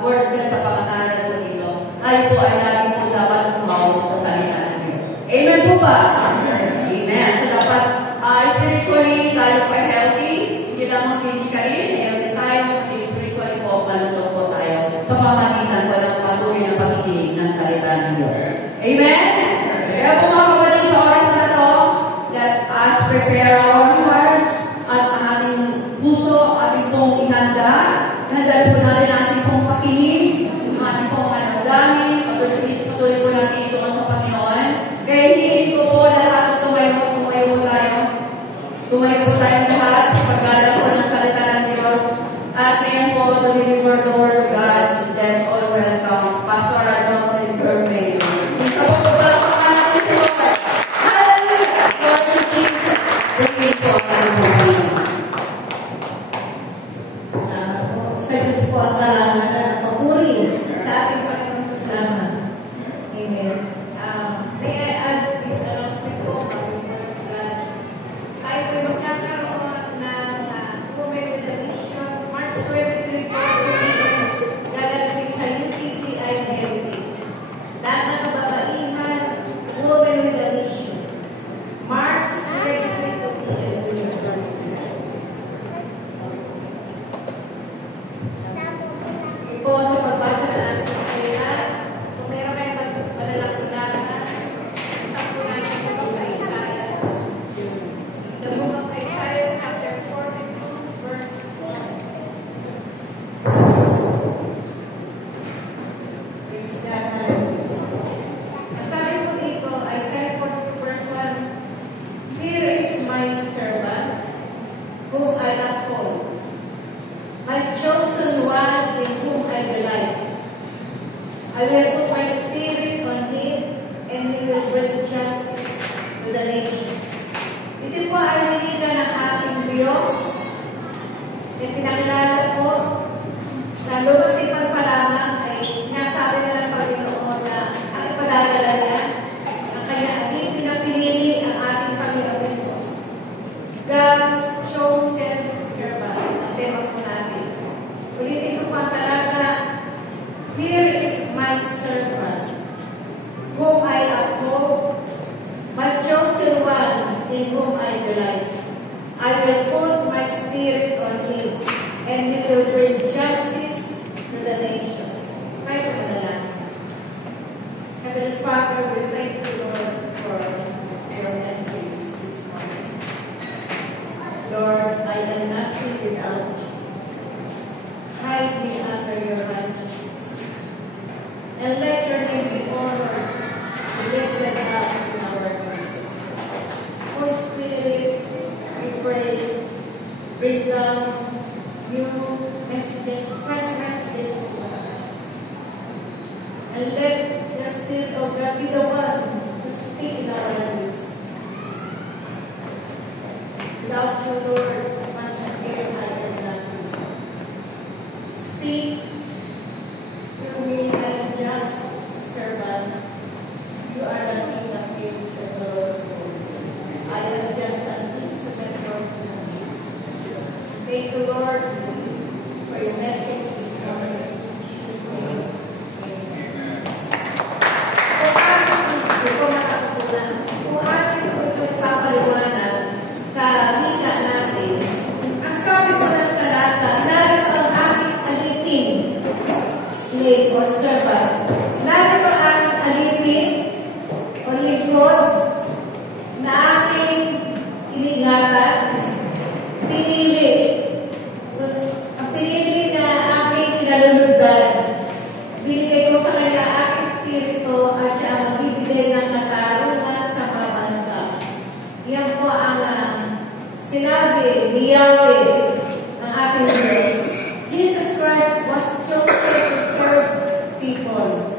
word na sa pangangaral po dito, tayo po ay lagi po dapat tumawag sa salita ng Diyos. Amen po ba? Amen. So dapat spiritually tayo po ay healthy, hindi lamang physically, healthy tayo, spiritually po, malusog po tayo sa pamamagitan po ng patuloy na pakikinig ng salita ng Diyos. Amen? Kaya po mga kapatid, sa oras na to, let us prepare our hearts at ang ating puso, ating pong ihanda. Ihanda po natin ang ating pong pakinig, ang ating pong managdamin, patuloy po natin ito sa Panginoon. Kaya hindi ko po lahat tumayo po tayo lahat sa paggalang po ng salita ng Diyos. At ngayon po, deliver the word of God. Let's all welcome Pastor Jocelyn Bermeo. Isa po ba ang pangalan sa Lord? Hallelujah! Lord of Jesus. Bigay po ang Panginoon. Sa Diyos po ang kalangan at papuri sa ating Panginoon sa salamat. Amen. May I add this announcement po, ay may magkakaroon ng Women with a Mission, March 23 po, gaganapin sa UTCI Heritage. Lahat ng kababaihan, Women with a Mission. March 23 po, po sa pagbasa na natin sa salita. Kung meron kayong malalang sulatan, isang po natin ito sa Isaiah. The book of Isaiah, chapter 42, verse 1. Praise God. Sabi po dito, Isaiah 42, verse 1, Here is my servant, whom I uphold, my chosen one in whom I delight. I will put my spirit on him, and he will bring justice to the nations. Ito po ay nilita ng ating Diyos, na pinakilala po sa lumatipan pa lamang ay sinasabi na ng Panginoon na ang ipadadala niya, ang kanya ating pinapilili ang ating Panginoon Jesus. God's chosen servant, ang tema po natin. Ulitin ko po ang talaga, Here is my servant, whom I uphold, my chosen one, in whom I delight. I will put my spirit on him, and he will bring justice to the nations. Pray for the Lord. Heavenly Father, we thank you, Lord, for your message this morning. Lord, I am nothing without you. Hide me under your righteousness, and let your name be honored, lifted up in our lives. Holy Spirit, we pray, bring down new messages, fresh messages, and let your Spirit of God be the one to speak in our lives. Without you, Lord, once again, I am nothing. Speak through me, I am just a servant. You are the King of Kings and the Lord of Lords. I am just an instrument for you. Thank you, Lord, for your message this morning. In Jesus' name, amen. Kung ating ito ipapaliwanag sa wika natin, ang sabi ko ng talata, narito ang aming alipin, slave or servant. Narito ang aming alipin o lingkod na aking iningatan, pinili. Ang pinili na aking pinaluludan. Binigay ko sa kanya aking spirito at siya magbibigay ng katarungan sa mga bansa. Yan po ang sinabi ni Yahweh ng ating Diyos. Jesus Christ was chosen to serve people.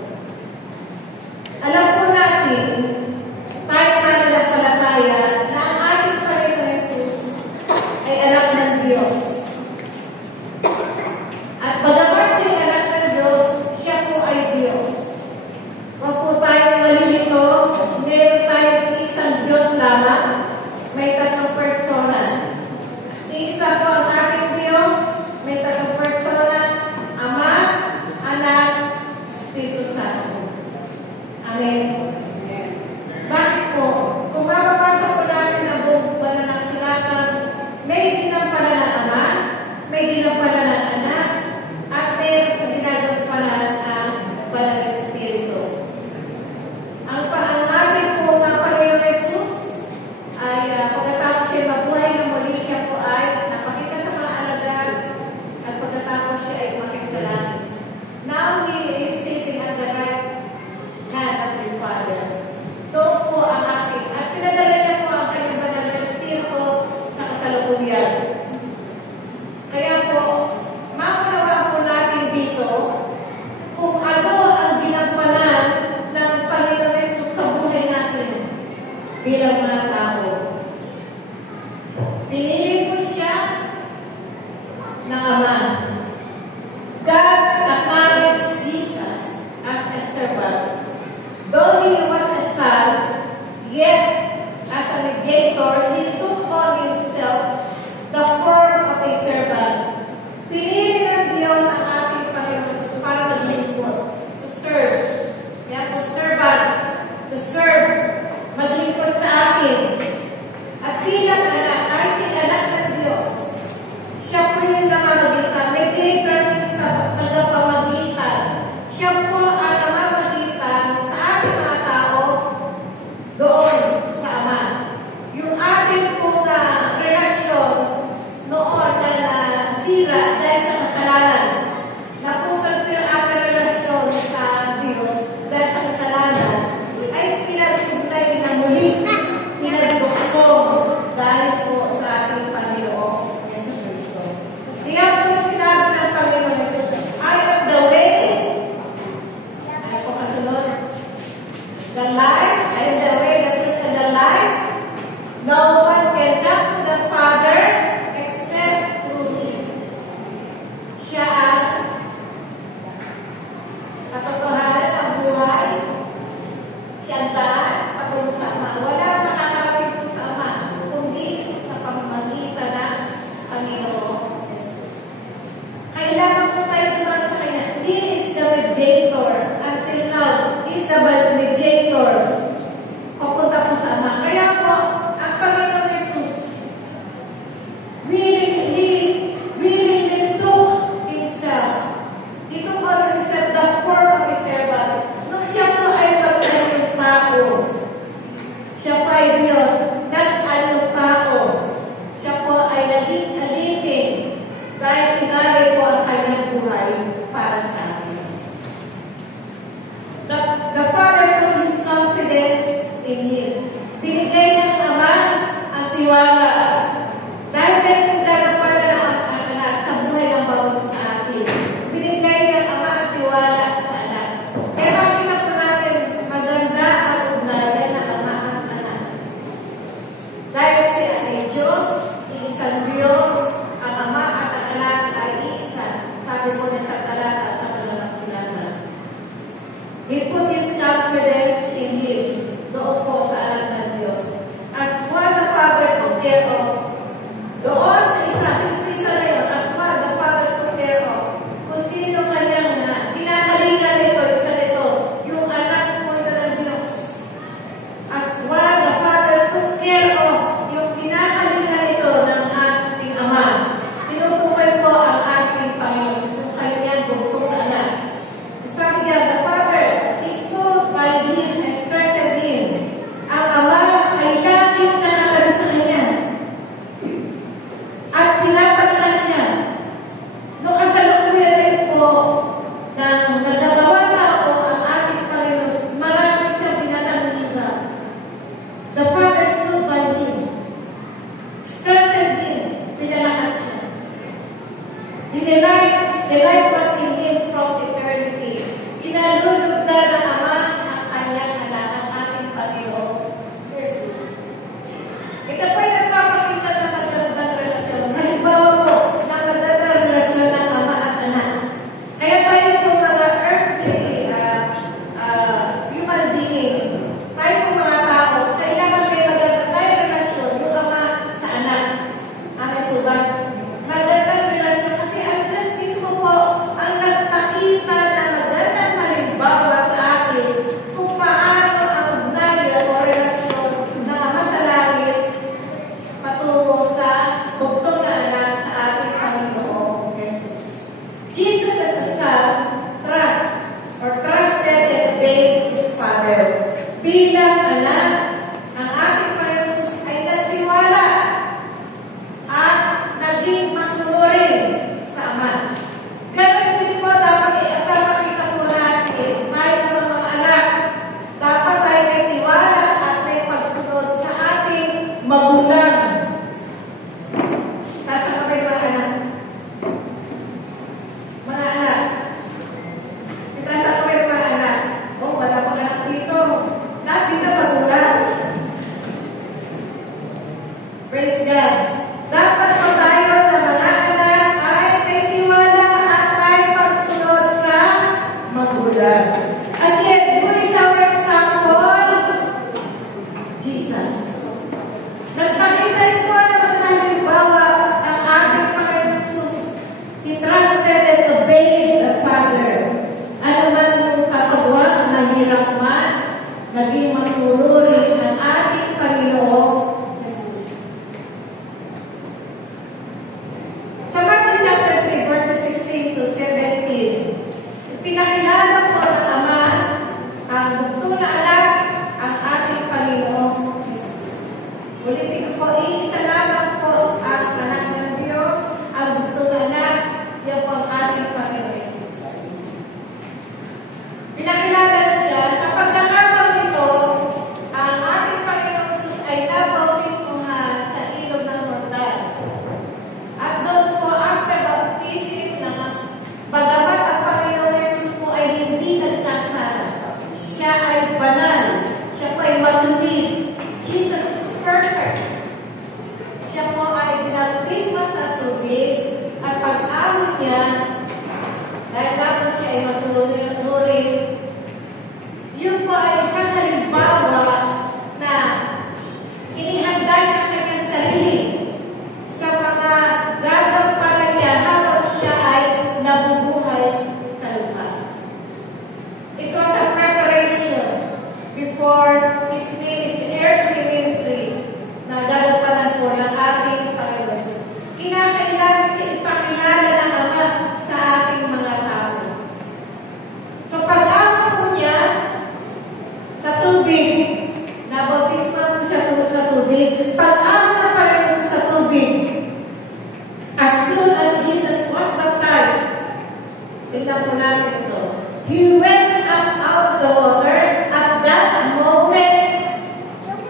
natin ito. He went up out of the water at that moment.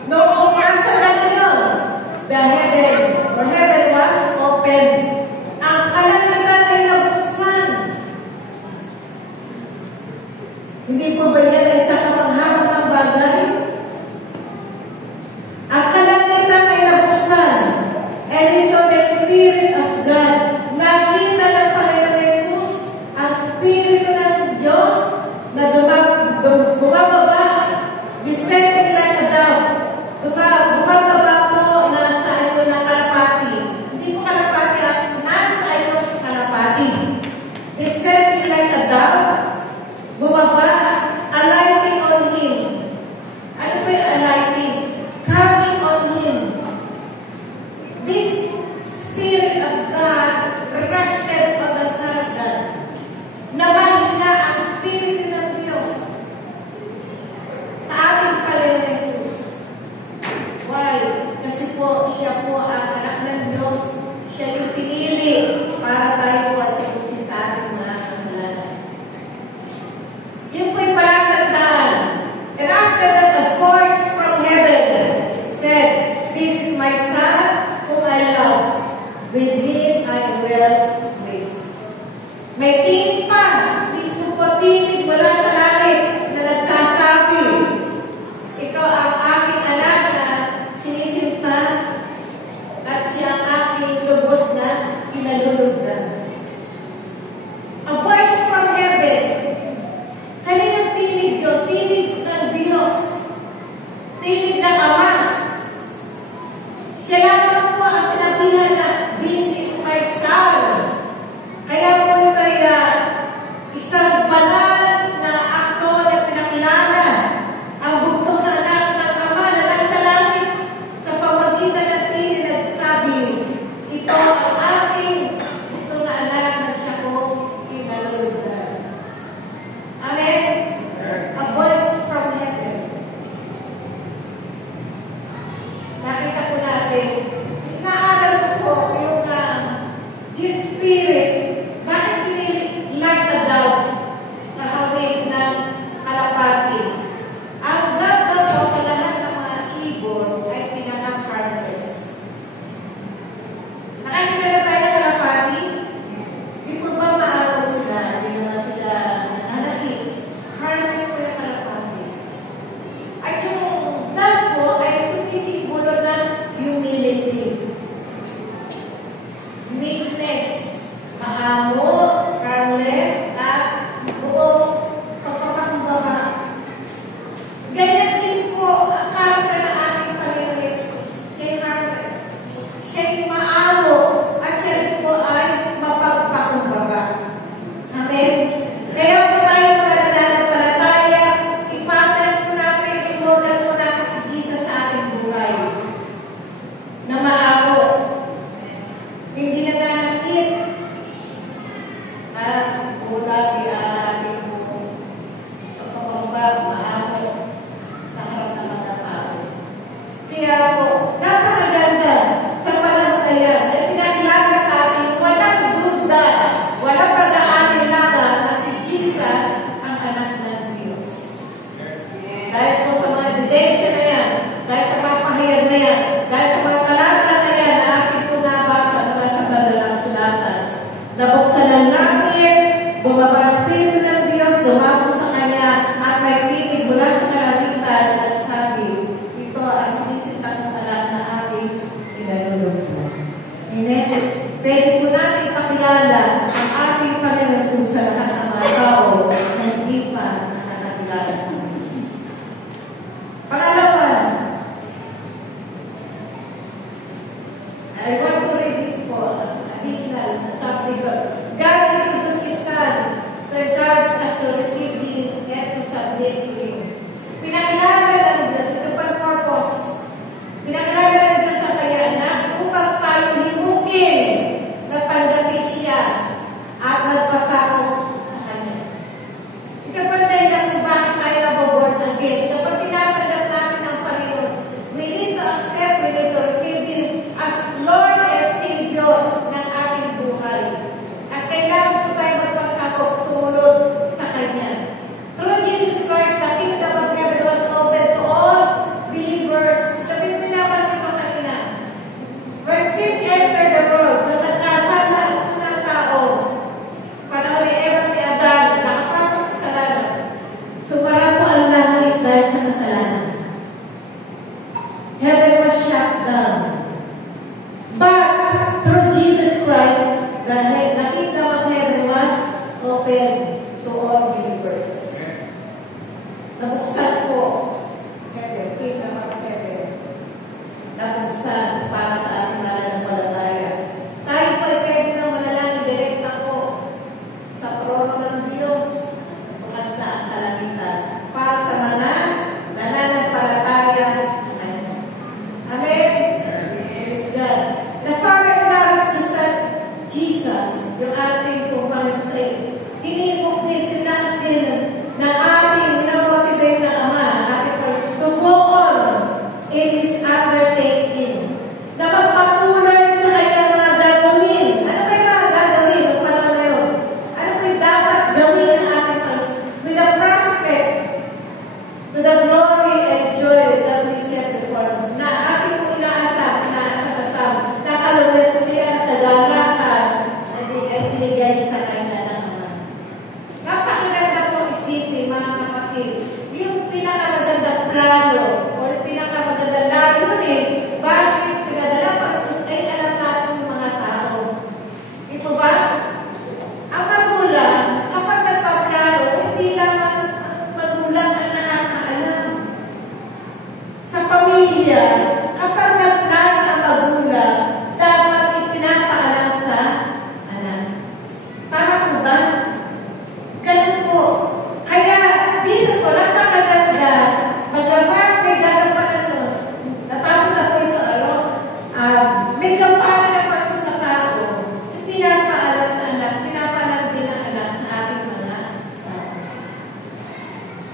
Noong nasa na yun, the heaven was open. Ang kalangitan ay nabuksan. Hindi po ba yan ay sa kapanghamatang bagay? Ang kalangitan ay nabuksan. And he saw the Spirit of God. Nakita ng Panginoon Jesus ang Spirit ng Diyos na bumababa, descending like a dove. Bumababa po nasa iyo na kalapati. Hindi po kalapati, nasa iyo kalapati. Descending like a dove, bumaba, alighting on him. Ano ba yung alighting? Coming on him. This Spirit of God rested on the Son of God. Namahina ang Spirit ng Diyos sa ating Panginoon Jesus. Why? Kasi po, siya po ang anak ng Diyos. Siya yung pinili para tayo po at iusin sa ating mga kasalanan. Yun po yung palatandaan. And after that, a voice from heaven said, "This is my Son, whom I love. With him I am well pleased." May tinig pa, mismo po tinig mula sa langit na nagsasabi, "Ito ang aking anak na sinisinta at siya ang aking lubos na kinalulugdan." A voice from heaven. Kaninang tinig yun? Tinig ng Diyos. Tinig ng Ama. Siya lamang po ang sinabihan na, "This is my Son." Kaya po ito ay isang banal na akto na pinakilala ang bugtong na anak ng Ama na nasa langit sa pamagitan ng tinig na nagsabi, "Ito ang aking bugtong na anak na siya ko kinalulugdan." Amen? A voice from heaven. Nakita po natin, inaaral ko po yung His Spirit. Bakit pinili like a dove?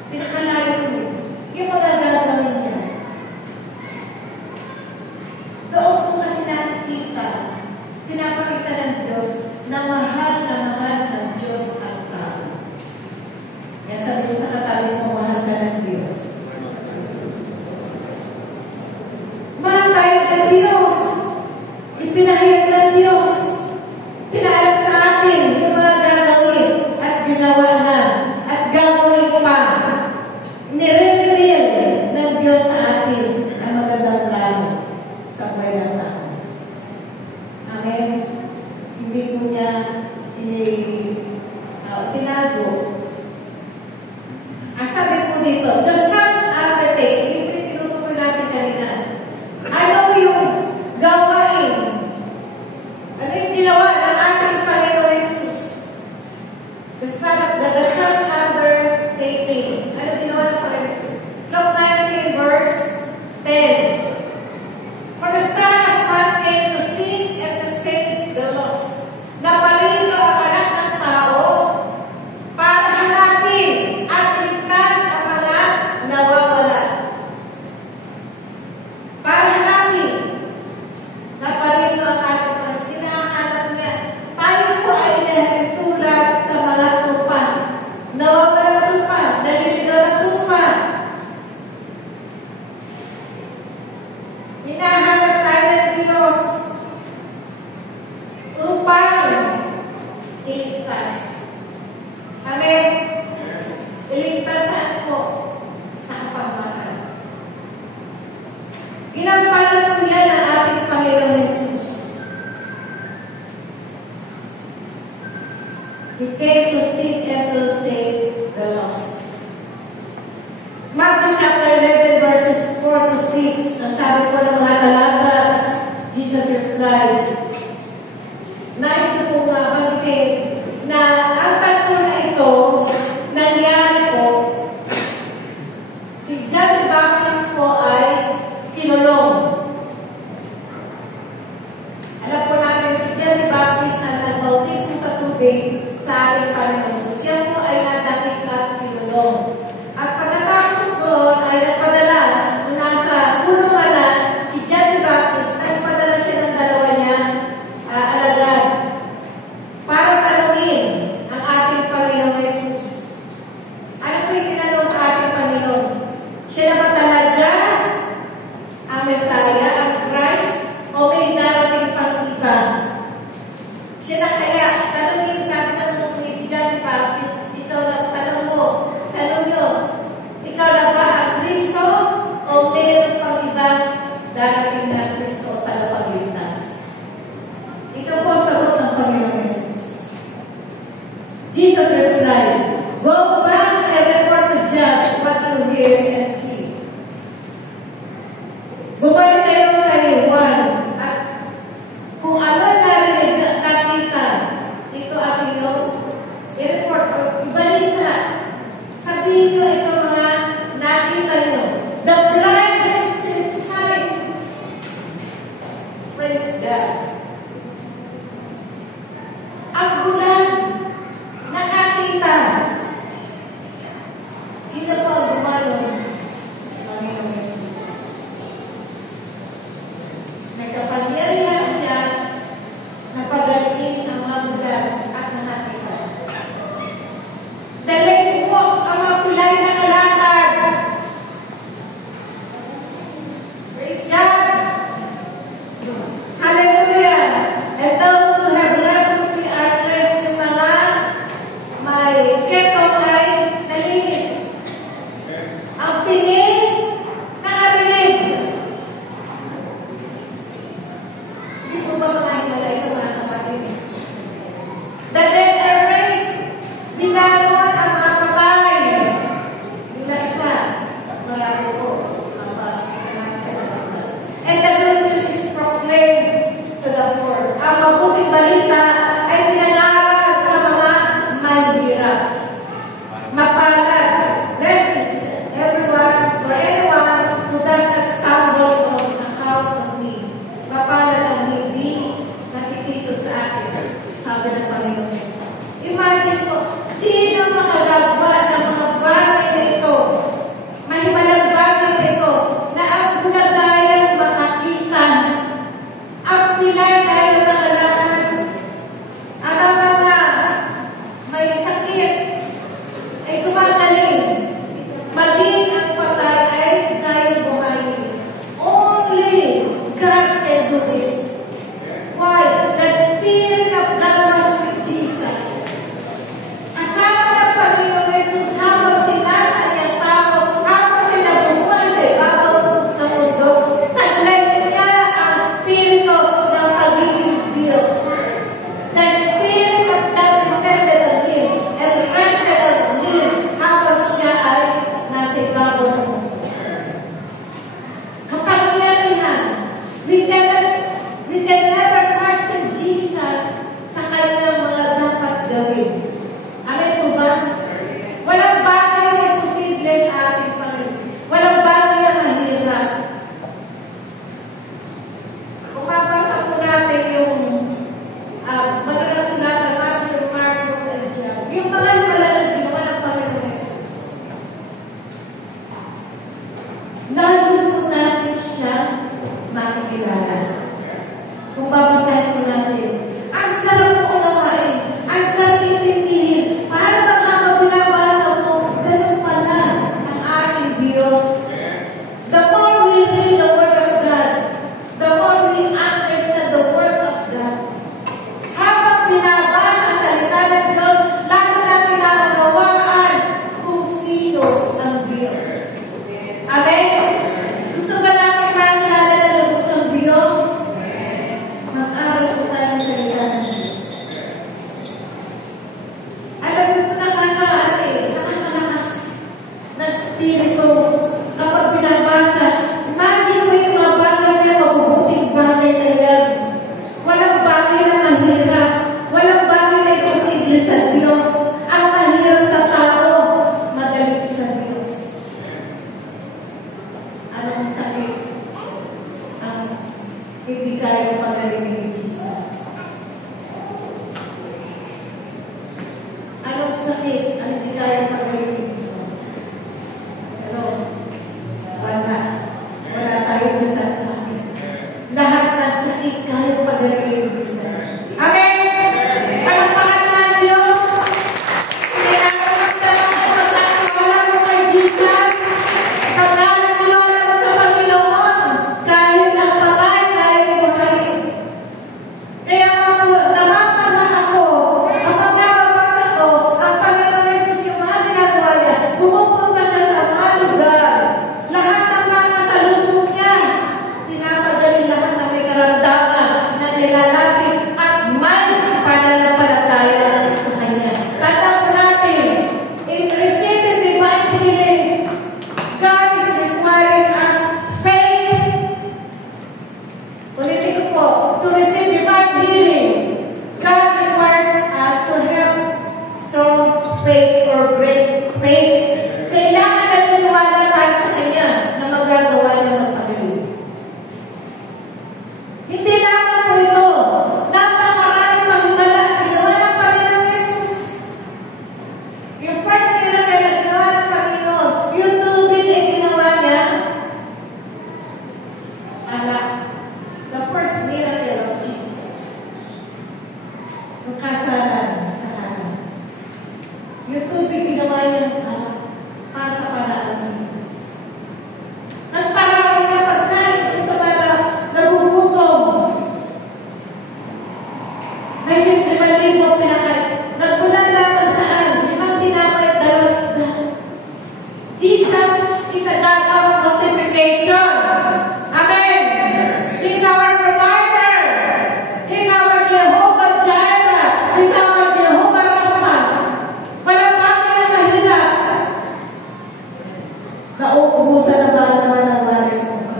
Pinakalayo mo. Yung magagagawin niya. Doon po kasi nakikita, pinapakita ng Diyos na mahal ng Diyos ang tao. Kaya sabi mo sa katabi mo, mahal ka ng Diyos. Mahal tayo ng Diyos. Ipinahayag ng Diyos. Pinaalam sa atin yung mga gagawin at ginawa na at gagawin pa.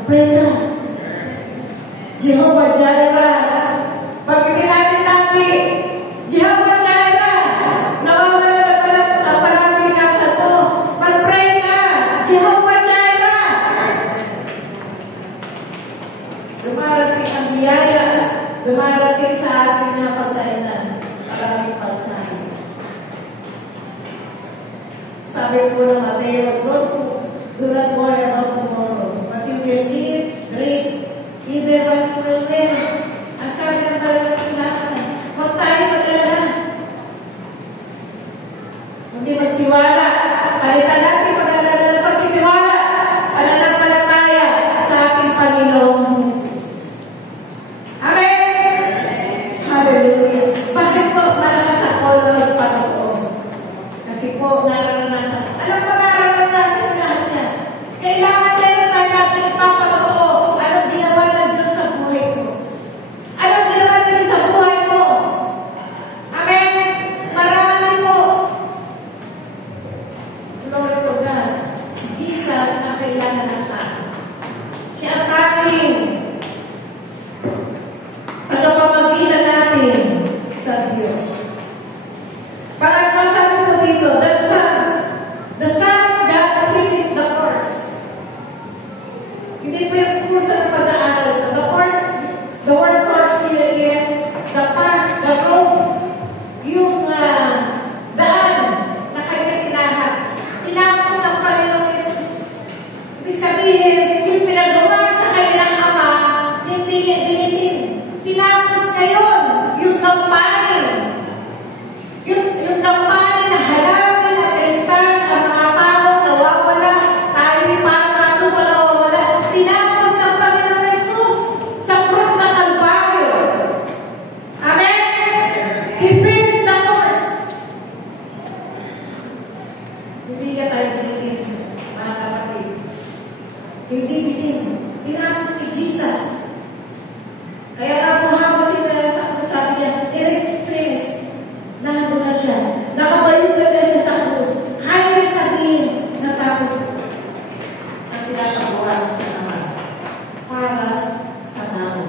Pray na. Jehovah Jireh. Pagkitin natin lagi. Jehovah Jireh. Nawawala na pala ang maraming kasal mo. Mag-pray ka. Jehovah Jireh. Dumarating ang biyaya. Dumarating sa ating mga pagkainan. Maraming pagkain. Sabi po ng Mateo, do not worry about tomorrow. But you will eat, drink, either what you will wear. Ang sabi ng Maraming Sulatan, huwag tayo mag-alala. Hindi magtiwala. Palitan natin mag-alala ng pagtitiwala. Pananampalataya sa ating Panginoong Jesus. Amen? Hallelujah. Bakit po malakas ako na magpatuon? Kasi po naranasan. Alam ko naranasan lahat yan. Kailangan meron tayo natin ipapatuon. Anong ginawa ng Diyos sa buhay ko? Anong ginawa ng Diyos sa buhay ko? Amen? Marami po. Lord to God. Si Jesus ang kailangan natin. Siya ang ating tagapamagitan natin sa Diyos. Parang masabi po dito, the Son God finished the course. Hindi po yung kurso ng pag-aaral. The word course here is the path, the road, yung daan na kanya tinahan. Tinapos ng Panginoong Jesus. Ibig sabihin, yung pinagawa sa kanilang Ama, hindi niya bilhin. Tinapos ngayon yung kampanin. Yung kampanin na harapin at iligtas ang mga tao nawawala, tayo ni Papa nawawala. Tinapos ng Panginoon Jesus sa krus ng Kalbaryo. Amen? He finished the course. Hindi ka tayo bilhin, mga kapatid. Hindi bilhin. Tinapos ni Jesus. Kaya nga po habang sabi niya, it is finished. Nandun na siya. Nakabayog na siya sa krus. Kaya sabihin, natapos ang tinatabuhan ng Ama para sa tao.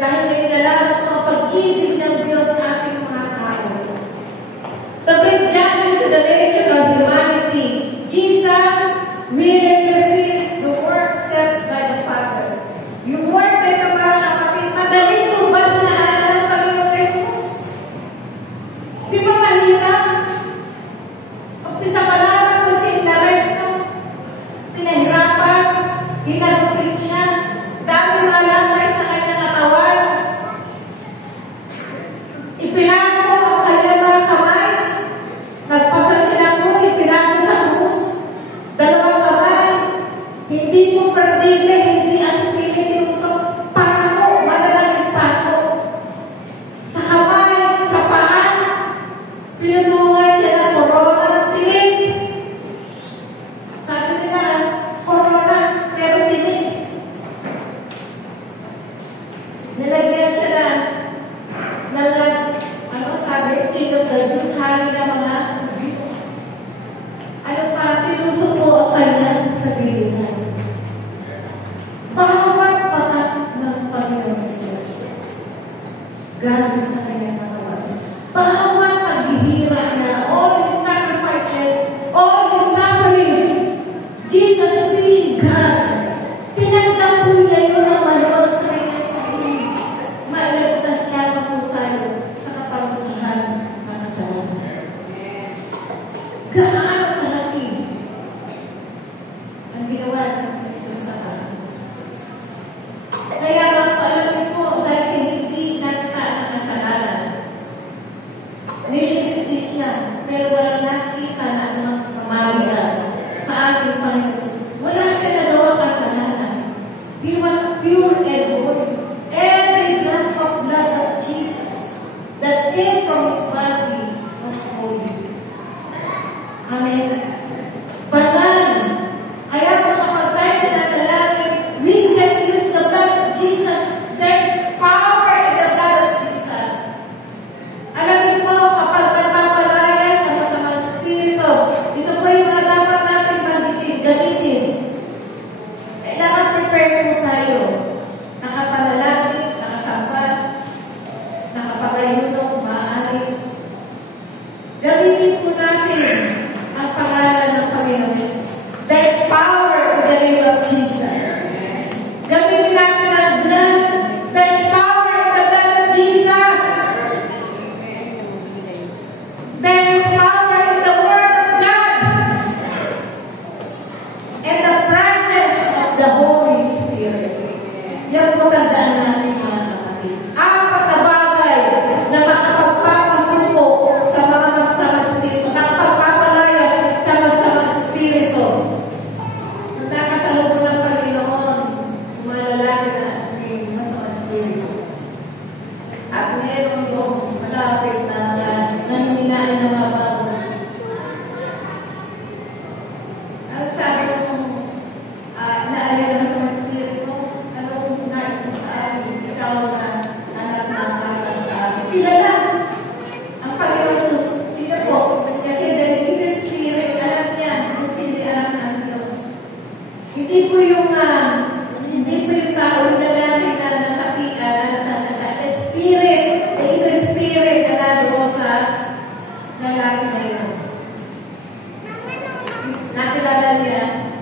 Dahil may nalaman ko ang pag-ibig ng Diyos sa ating mga tao. To bring justice to the nation of humanity, Jesus will finish the work set by the Father. Yung work na ito, mga kapatid, madali ko ba naalala ng Panginoong Jesus? Di ba mahirap? Umpisa pa lang kung siya inaresto, pinahirapan, hinagupit siya, dami mga lamay sa kanyang katawan, ipinako ang kanyang mga kamay, nagpasal sila krus, ipinako sa krus, dalawang kamay, hindi mo perdile, hindi asipili, tinusok, pako, malalang pako. Sa kamay, sa paan, pinunungan siya ng corona ng tinig. Sabi nila, corona, pero tinig. Nilagyan siya sabi, tinong the Diyos, hangin na mga tinusok po ang kanyang kagilingan. Bawat patak ng Panginoon Jesus, grabe sa kanyang katawan. Bawat paghihirap na, all His sacrifices, all His sufferings, Jesus being God, tinanggap po niya yun ang manual sa kanyang sarili. Mailigtas niya po tayo sa kaparusahan ng kasalanan. Gaano kalaki ang ginawa ng Kristo sa atin. Kaya lang paalam po, dahil hindi natin ang kasalanan. Nilinis din siya, pero walang nakita na anong pamamagitan sa ating Panginoon Jesus. Wala siya nagawang kasalanan. He was pure and holy. Every drop of blood of Jesus that came from His body was holy. Amen. Banal. Kaya kapag tayo pinadalangin, we can use the blood of Jesus. There's power in the blood of Jesus. Alam niyo po, kapag nagpapalayas ng masamang spirito, ito po yung mga dapat natin gamitin. Kailangan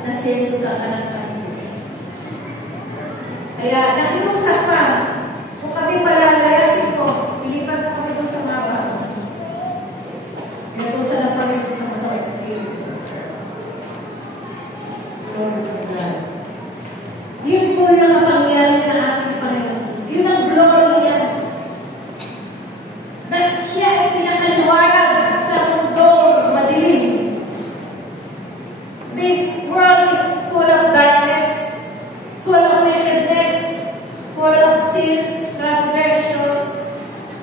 na si Jesus ang anak ng Diyos. Kaya nakiusap pa, kung kami palalayasin ko, ilipat mo kami doon sa maba. Pinutusan ng Panginoon sa masakay sa piling. Lord of God. Yun po yung kapangyarihan na ating Panginoon Jesus. Yun ang glory niya. But siya ay pinakaliwanag sa mundo madilim. This world is full of darkness, full of wickedness, full of sins, transgressions,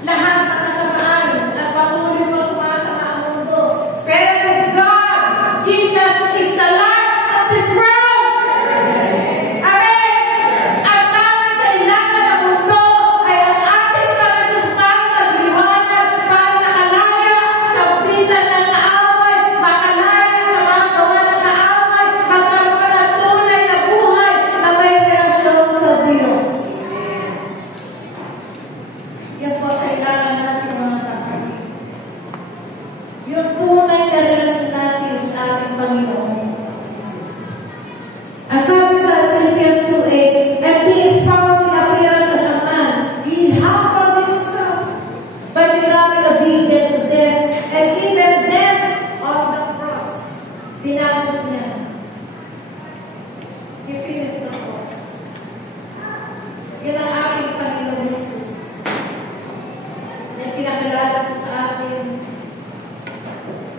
lahat ng kasamaan at patuloy mo sumasama ang mundo. Pero God, Jesus is the light of this world.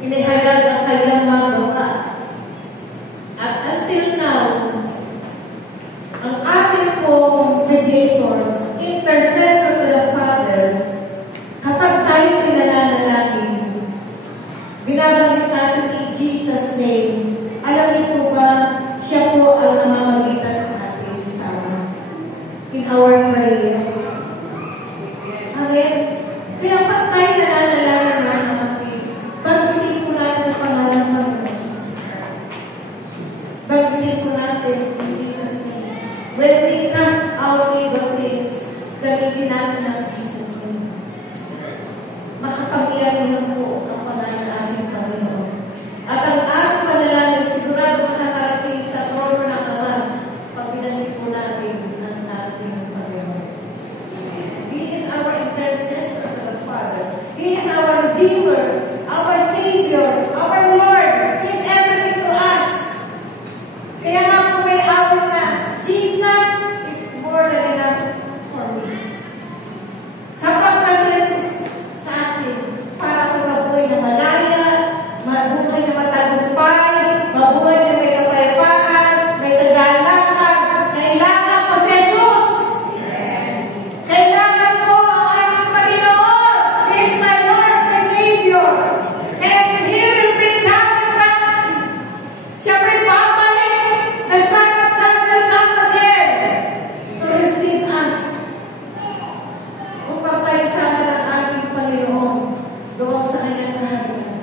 Inihayag ang kanyang magawa. At until now, ang ating pong mediator, intercessor to the Father, kapag tayo pinananalangin, binabanggit natin in Jesus' name. Alam niyo po ba, siya po ang namamagitan sa ating kasama. In our prayer. Amen? Kaya pag tayo nananalangin natin, bagbilin po natin ang pangalan ng Jesus. Bagbilin po natin in Jesus' name. When we cast out evil things, gamitin natin ang Jesus' name. Makapangyarihan po ang pangalan ng ating Panginoon. At ang ating panalangin, sigurado makakarating sa trono ng Ama pag pinanggit po natin ang ating Panginoon Jesus. He is our intercessor to the Father. He is our Redeemer, our Savior, our Lord. He is everything to us. Kaya nga po may awit na, Jesus is more than enough for me. Sapat na si Jesus sa atin para kung mabuhay na malaya, mabuhay na matagumpay, mabuhay na may kapayapaan, may kagalakan. Kailangan ko si Jesus. Kailangan ko ang aking Panginoon. He is my Lord, my Savior. And He will be coming back. Siya may babalik. The Son of God will come again to receive us. Upang paisahan ang ating Panginoon doon sa kanyang kaharian.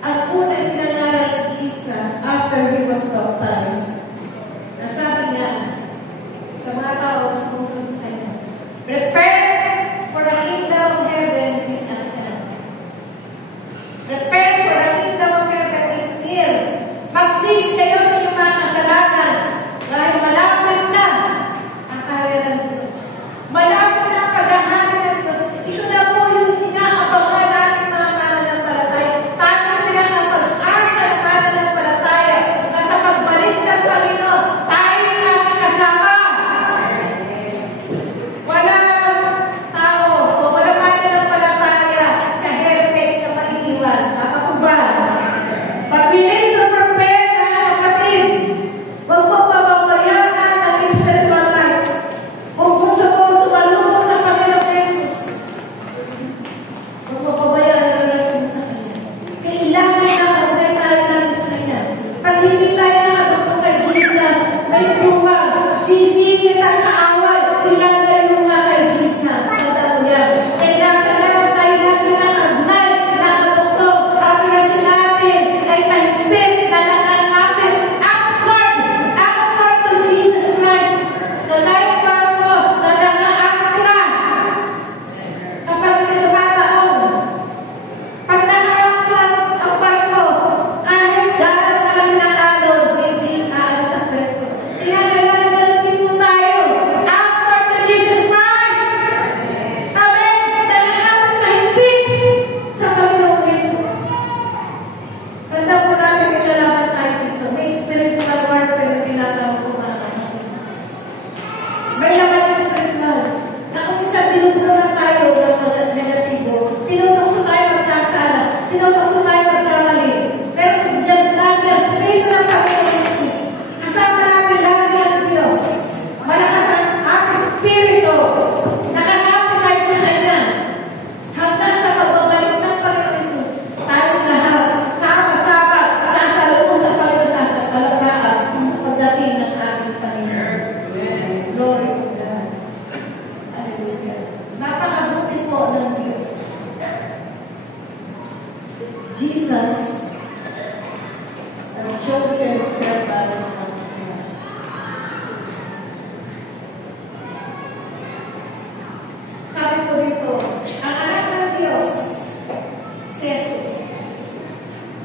Ang unang pinangaral ni Jesus after He was baptized, nasabi niya sa mga tao sumusunod sa kanya, "Prepare for the kingdom of heaven is at hand." Prepare for the kingdom of heaven is near. Magsisi kayo sa inyong mga kasalanan dahil malapit na ang kaharian ng Diyos. Malapit na ang paghahari ng Diyos. Ito na po yung inaabangan natin mga mananampalataya. Tayo pinakapag-asa ng mananampalataya na sa pagbalik ng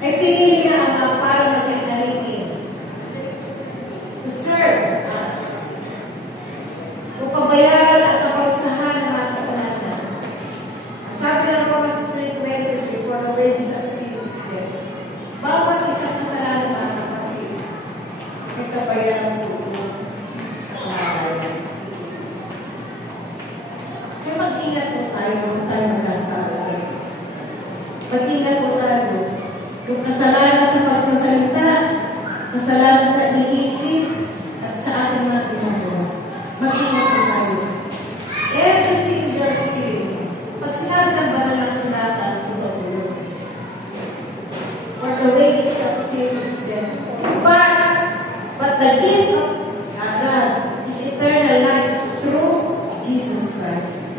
ay pinili na Ama para maging alipin. To serve us. Upang bayaran at kaparusahan ng mga kasalanan. Sabi ng Romans 3:23, for the wages of sin is death. Bawat isang kasalanan mga kapatid, may kabayaran po at nakabayaran. Kaya mag-ingat po tayo kung tayo magkasama sa Diyos. Mag-ingat po tayo kung kasalanan sa pagsasalita, kasalanan sa iniisip, at sa ating mga ginagawa. Mag-ingat po tayo. Every single sin, pag sinabi ng banal ng sulatan, ito po yun. For the wages of sin is death. But the gift of God is eternal life through Jesus Christ.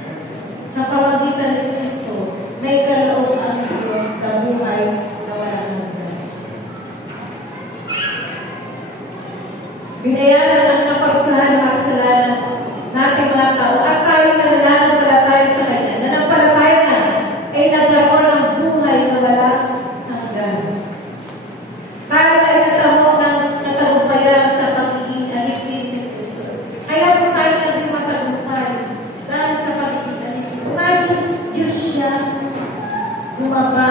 Sa pamagitan ni Kristo, may kaloob ang Diyos na buhay na walang hanggan. Binayaran ang kaparusahan ng mga kasalanan nating mga tao at tayo nananampalataya sa Kanya. Nanampalataya na ay nagkaroon ng buhay na walang hanggan. Tayo ay natamo ng katagumpayan sa pagiging alipin ni Kristo. Kaya po tayo naging matagumpay dahil sa pagiging alipin. Tayo, Diyos siya, bumaba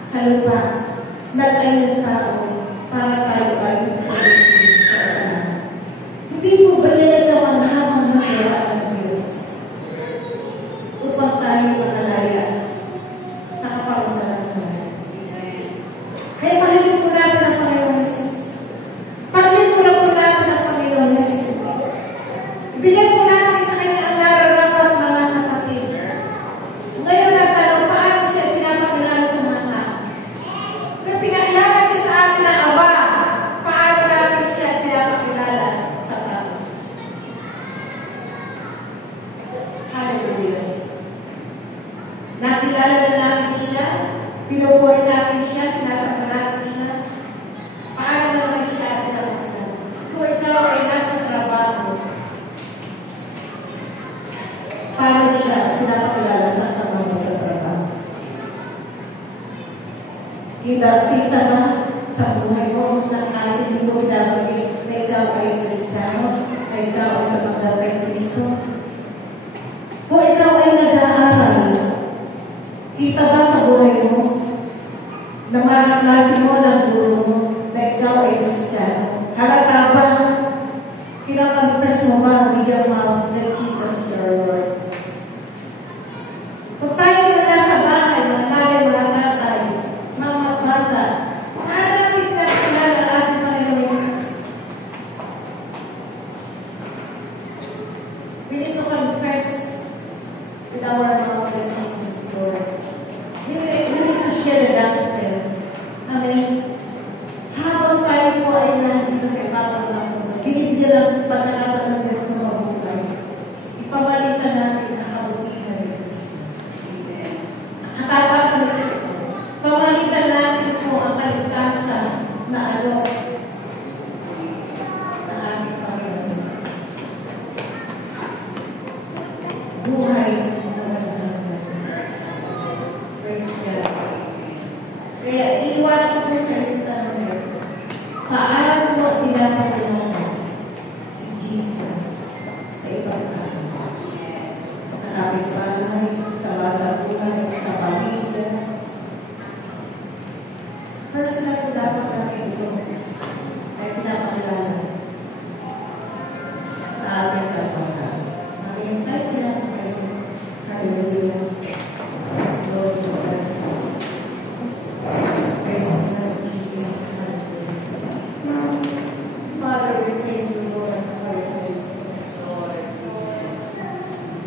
sa lupa, nag-ayong tao para tayo ay pag-isip sa kasalanan. Hindi po ba yan ang kamanhamang magawa ng Diyos upang tayo makalaya sa kaparusahan sa Kanya? Kaya mahalin po natin ang Panginoon Jesus. Paglinturan po natin ang Panginoon Jesus. Ibigay po natin sa Kanya ang nararapat mga kapatid. Ngayon natanong, paano siya pinapakilala sa mga tao? Kung pinakilala siya sa atin ng Ama, paano natin siya pinapakilala sa tao? Hallelujah. Nakilala na natin siya, pinubuhay natin siya, sinasama natin siya. Paano naman siya pinapakilala? Kung ikaw ay nasa trabaho, paano siya pinapakilala sa trabaho sa trabaho? Kita ba sa buhay mo na kahit hindi mo pinapagin na ikaw ay Kristiyano, na ikaw ay kapagdal kay Kristo? Kung ikaw ay nag-aaral, kita ba sa buhay mo na maranasin mo ng guro mo na ikaw ay Kristiyano? Halata ba kinakonfess mo ba with your mouth that Jesus is your Lord? Kung tayo na nasa bahay, mga nanay, mga tatay, mga bata, paano natin kakilala ang ating Panginoon Jesus? We need to confess with our mouth that Jesus is Lord. We need to share the gospel. Amen. Habang tayo po ay nandito sa ibabaw ng mundo, binigyan ang pagkakataon ng Diyos na mabuhay. Ipamalitan natin ang kabutihan ni Kristo. Ang katapatan ni Kristo. Pamalitan natin po ang kaligtasan na alok ng ating Panginoon Jesus. Buhay na walang hanggan. Praise God. Kaya iwan ko po sa litan mo. Paano mo pinapakilala si Jesus sa ibang tao? Sa kapitbahay, sa basabuhay, sa pamilya. Personal ko dapat natin ito ay pinapakilala sa ating kapatid. Maghintay ko lang kayo. Hallelujah. Lord God. Praise God, Jesus. Father, we thank you, Lord, for your grace.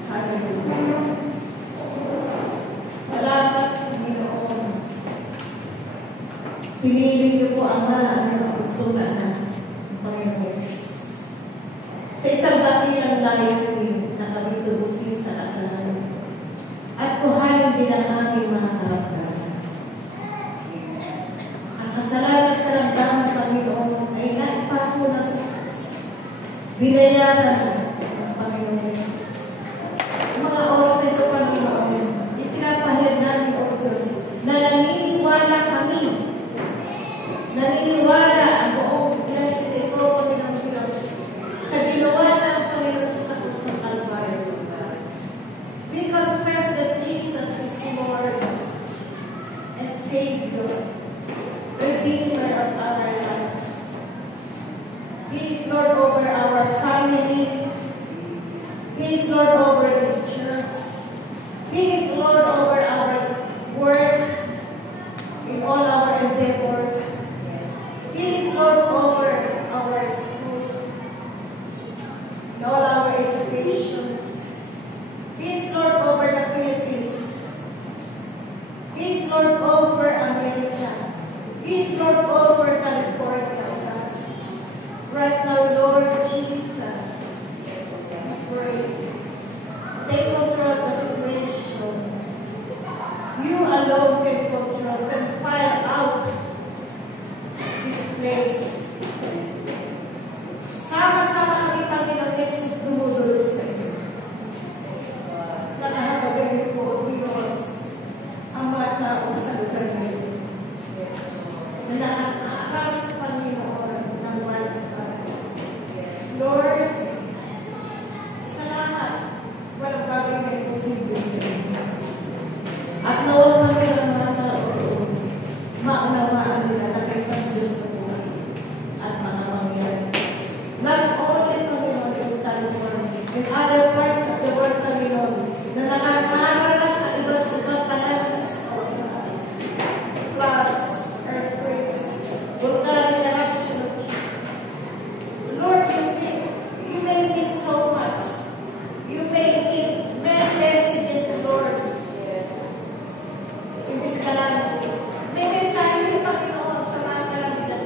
Hallelujah. Salamat, Panginoon. Pinili niyo po ang mga pagtunan ng Panginoon Jesus. Sa isang dakilang layunin na kami tubusin sa kasalanan at kuhanin din ang aming mga karamdaman. Ang kasalanan at karamdaman ng Panginoon ay naipako na sa Diyos. Binayaran ng Panginoon Jesus. Ang mga oras na ito, Panginoon, ipinapahid namin, O Diyos, na naniniwala kami over our family. He is Lord over this church. He is Lord over our work, in all our endeavors. He is Lord over our school, in all our education. He is Lord over the Philippines. He is Lord over America. He is Lord over California. Right now, Lord Jesus, we pray. Take control of the situation. You alone can control, can fire out this place. Sama-sama kami, Panginoon Jesus, dumudulog sa iyo. Nakahabagay po, Diyos, ang mga tao sa lugar ngayon. Na nakakaras, Panginoon, ng wildfire. Lord, salamat. Walang bagay na imposible sa iyo. At nawalan mo ng mga tao, maunawaan nila na kayo sa Diyos na buhay at mga mangyari. Not only, Panginoon, in California, in other parts of the world, Panginoon, na nakakaranas na iba't ibang kalanas, floods, earthquakes, volcanic eruption of Jesus. Lord, you make it so much. You make it many messages, Lord. Ibis calamities. May mensahe ni Panginoon sa mga kalamitan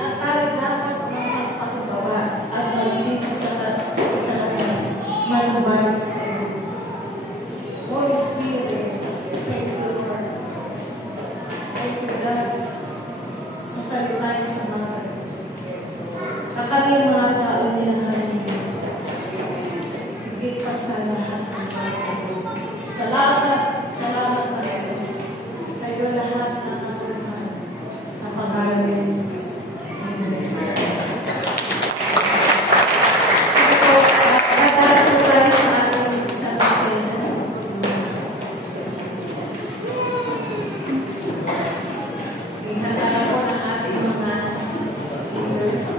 na tayo dapat magpapagawa at magsisi sa manubalik sa iyo. Holy Spirit, thank you, Lord. Thank you, God, sa salita niyo sa mga kakami mga tao niya namin. Higit pa sa lahat ng mga salamat, salamat Panginoon. Sa iyo lahat ng katuruan sa pangalan ni Jesus. Amen. Ito, nagdarito tayo sa ating isang sena. Hinagala ko ng ating mga leaders.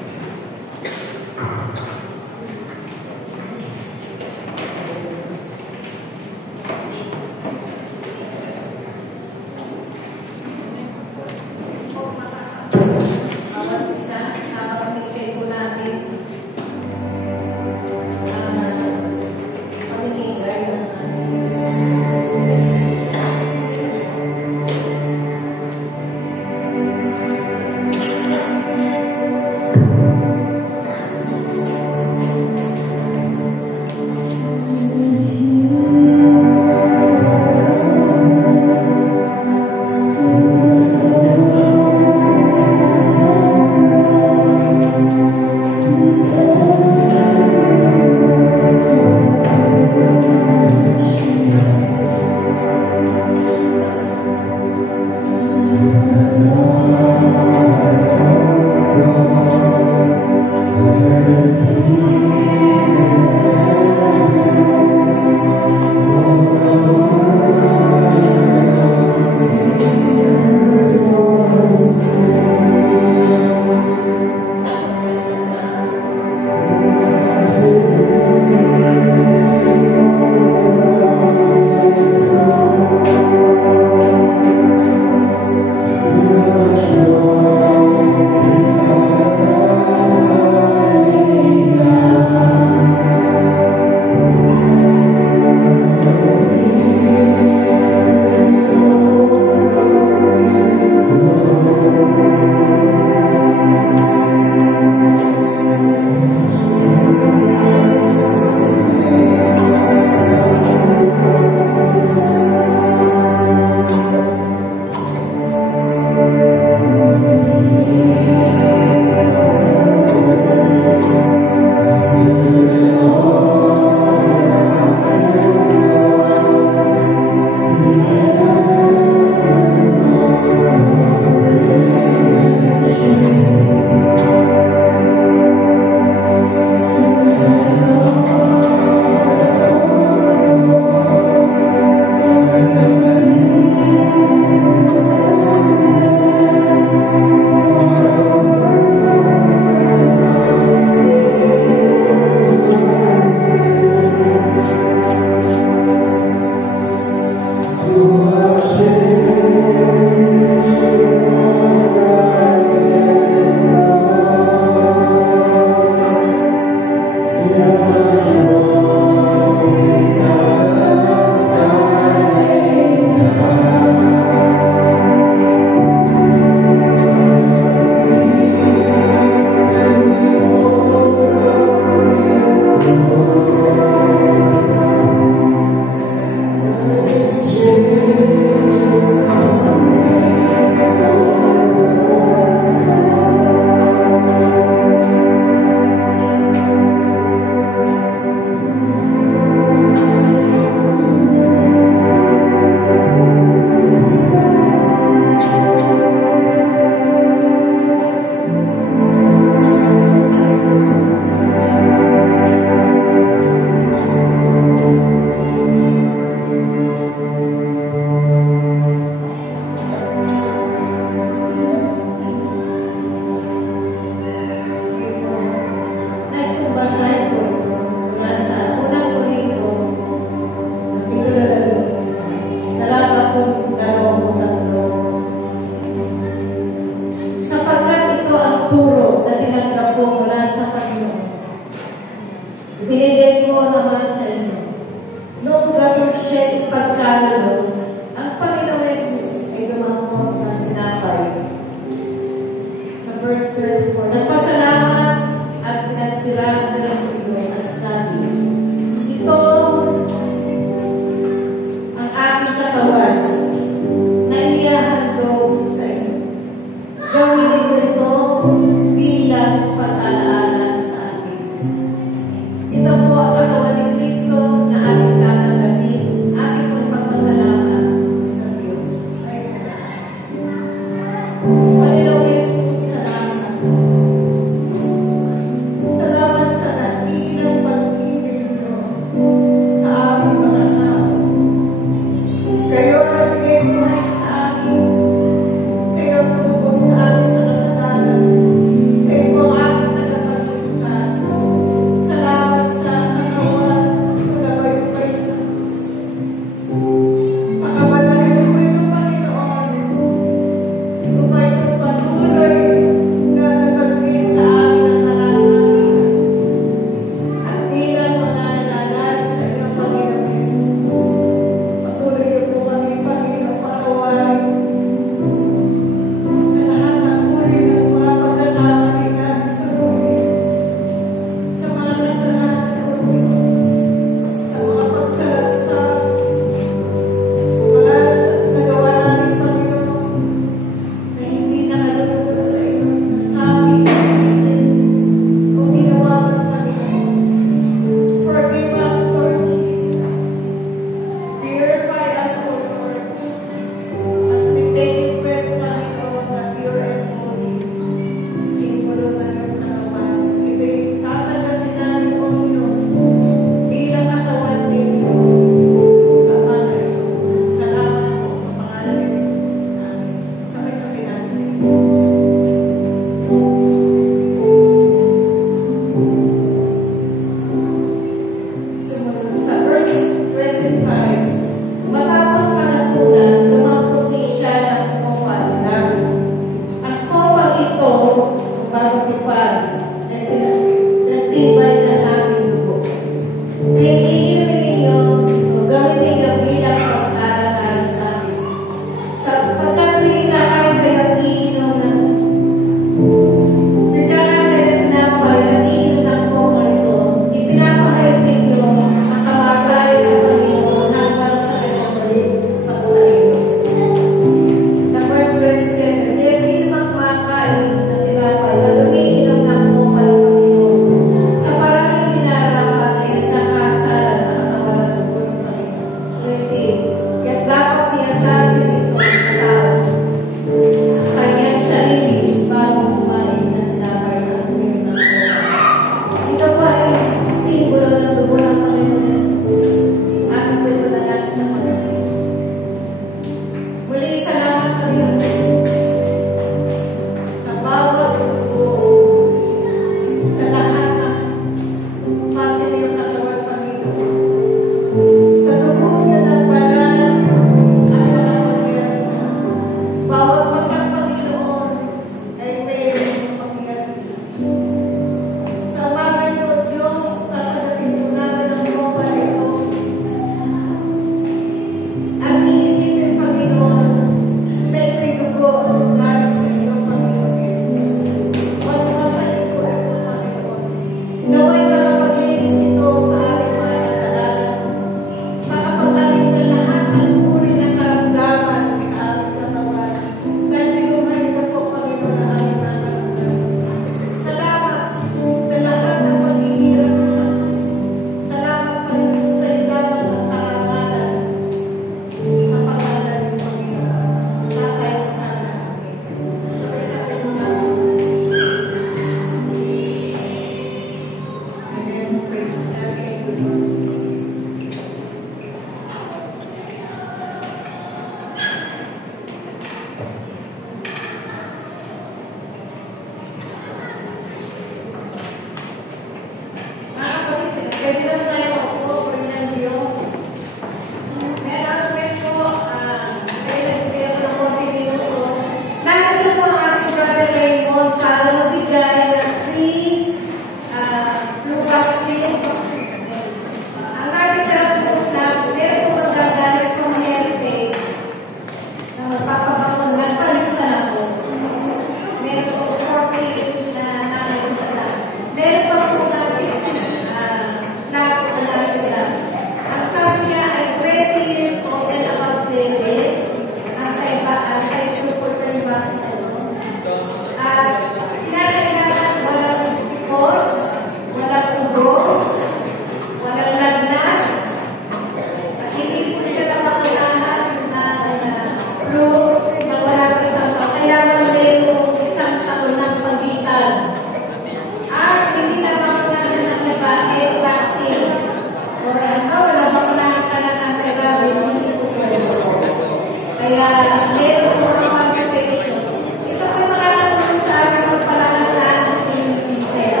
Kaya, meron po ng complications. Ito po makakatulong sa akin ang palakasan ng immune system.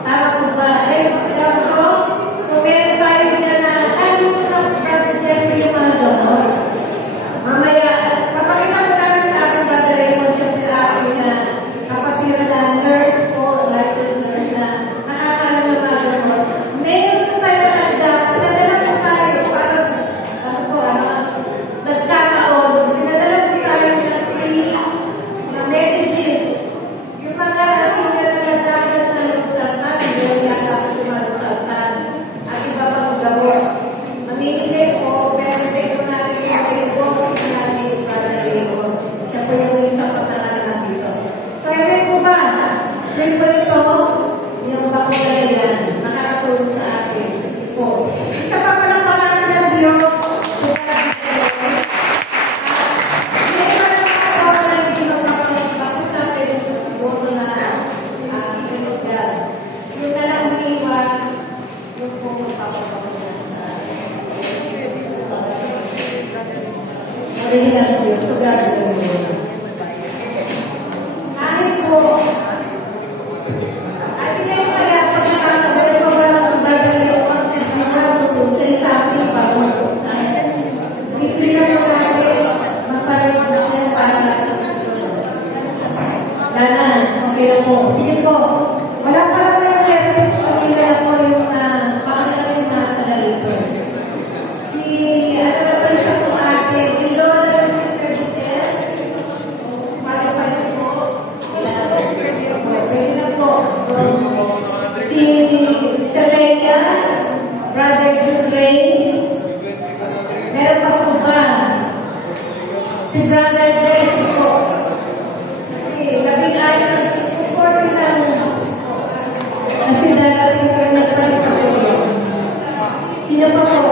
Tama po ba? So, kung meron tayo na ano po na pag-protect yung mga donor. Mamaya, kapakita mo namin sa akin, Brother Raymond, sa akin na kapatid na nurse po, nurse na nakakalam ng mga donor. Meron po tayo na pinadala po tayo para, nagkataon, pinadala po tayo ng free na medicines. Yung mga senior na nagdagdag na lugsatan, yung yata po lugsatan, at iba pang gamot. Mamimigay po, pero pwede po natin yung pwede natin yung Brother Raymond. Siya po yung isang patalanan dito. So, ito po ba? Free po ito, yung bakula yan, nakakatulong sa atin. Po. Isa pa pa ng pangalan ng Diyos, kahit po, at hindi ko kaya pagkakagaling ko ba ng Brother Raymond po sa isang pag-umpisa. Libre na po natin magpaliwas niya para sa Lanan, okay na po. Sige po, wala pa lang yung evidence kung hindi na po yung pakala yung taga-libre. Si, ano na pa isa po sa atin, yung Lord and Sister Giselle, pwede po. Pwede na po. Si Sister Leia, Brother Jude Ray, meron pa po ba? Si Brother Desi po. Kasi nabigay na report na kasi darating ko na-press na po. Sino pa po?